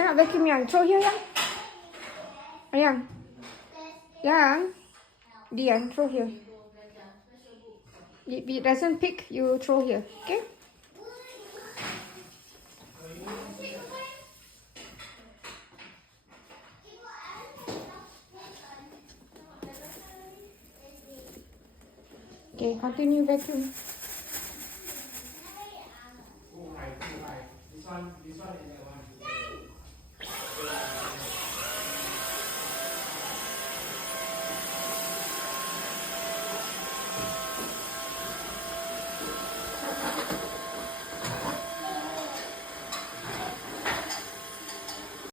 Cannot vacuum Yang. Throw here, Yang. Yang. Yang. Dian, throw here. If it doesn't pick, you throw here. Okay? Okay, continue vacuum.